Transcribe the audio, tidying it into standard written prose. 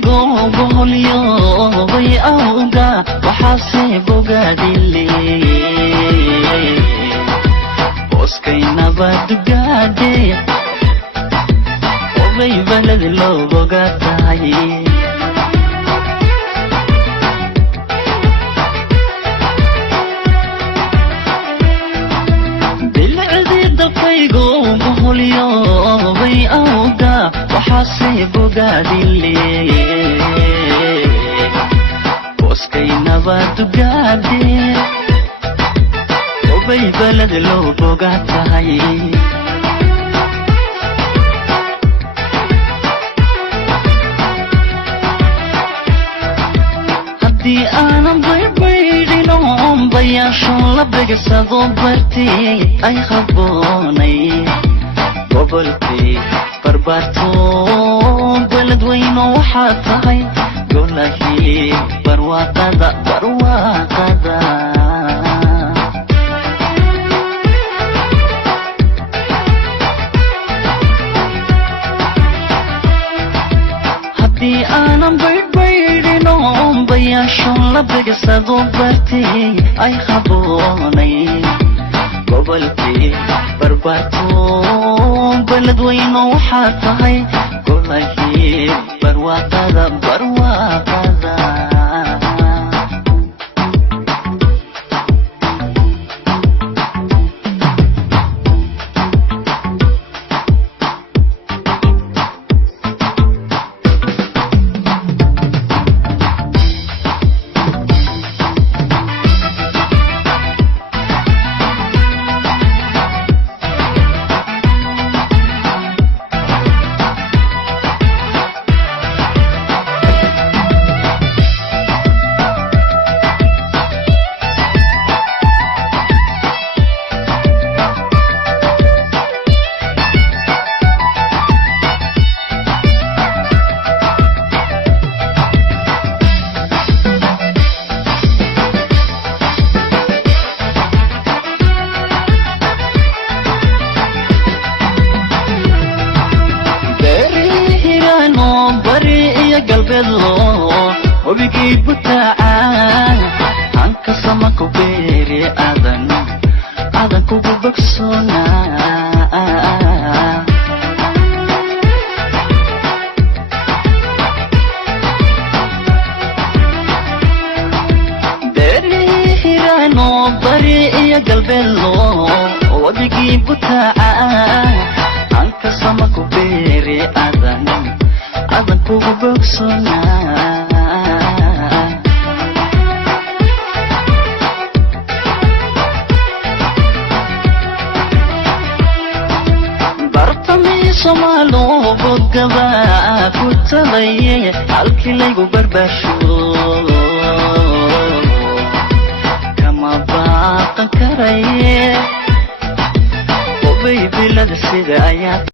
dafaygo boholyo way awga waxaase bogaadile booskay nabadgaadhe way balad loo bogaatahay dafaygo boholyo way awga waxaase bogaadile booskay nabadgaadhe way balad loo bogaatahay haddii aanan baybaydhino bayaasho la begsado bartay ay qaboonay gobolkii barbaarto balad weyno waxaa tahay golahii barwaaqada haddii aanan baybaydhino bayaasho la begsado bartay ay qaboonay gobolkii barbaarto balad weyno waxaa tahay golahii barwaaqada galbeedlo wabigii butaaca hanka sama ku beeri adan kugu bogsoonaa beeri hiraano bari iyo galbeedlo wabigii butaaca hanka sama ku beeri adan kugu bogsoonaa bartamii somaalo bogaba ku tabaye halkii laygu barbaasho kama baaqan karaye obay bilad sida ayaa